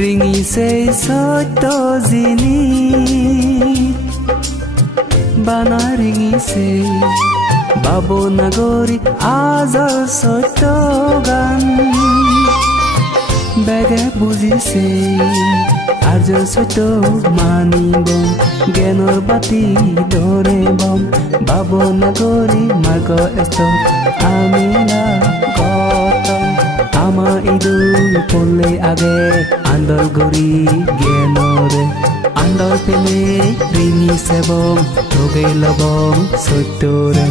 ৰিঙিছে সত্য জিনিত বানা ৰিঙিছে বাবু নাগৰি আজৰ সত্য গান বেগে বুজিছে আজৰ সত্য মানিব জ্ঞানৰ বাতি দৰে বম বাবু নাগৰি মাৰ্গ স্থল আমি না Ama idu pole age andol gori genore andol pele ringi sebom toge lobom sottore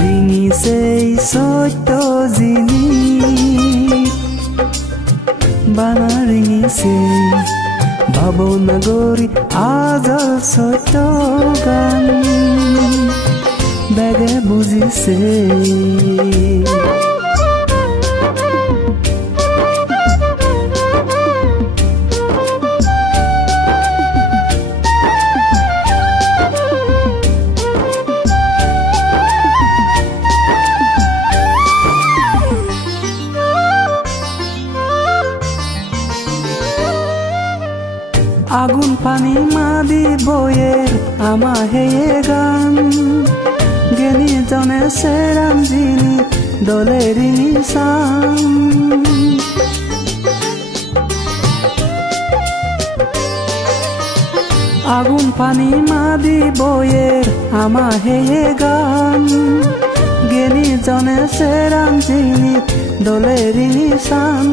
ringi sei sotto zini bana ringi sei babo nagori azal sotto gan bege buzi sei আগুন পানি মাদি বয়ের আমা হেয়ে গান গেনি জনে সেরাম জিনি দলে রিঙি সাম আগুন পানি মাদি বয়ের আমা হেয়ে গান গেনি জনে সেরাম জিনি দলে রিঙি সাম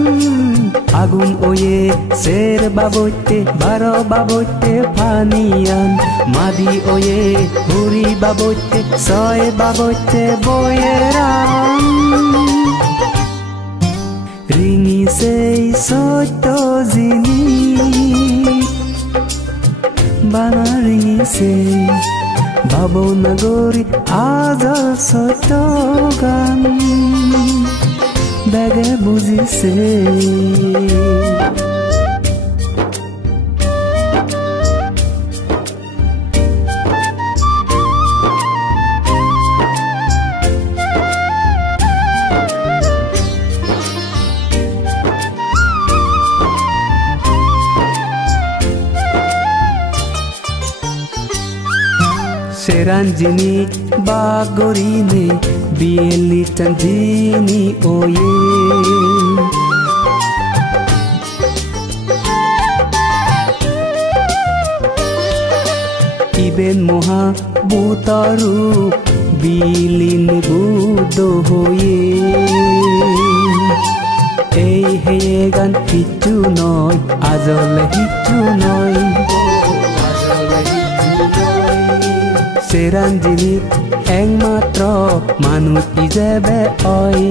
আগুন ওয়ে শের বাবইতে বারো বাবইতে ফানিয়ান মাদি ওয়ে হুরি বাবইতে ছয় বাবইতে বয়েরান রিঙিছে সত্য জিনি বানা রিঙিছে বাবু নাগরি আজল সত্য গান বেগে বুজিছে Seranjini bagorine bieli tanjini oye Iben moha butaru bilin budo hoye Ei heye gan hitu noy azole hitu noy Seranjini engmatro manut ijebe oi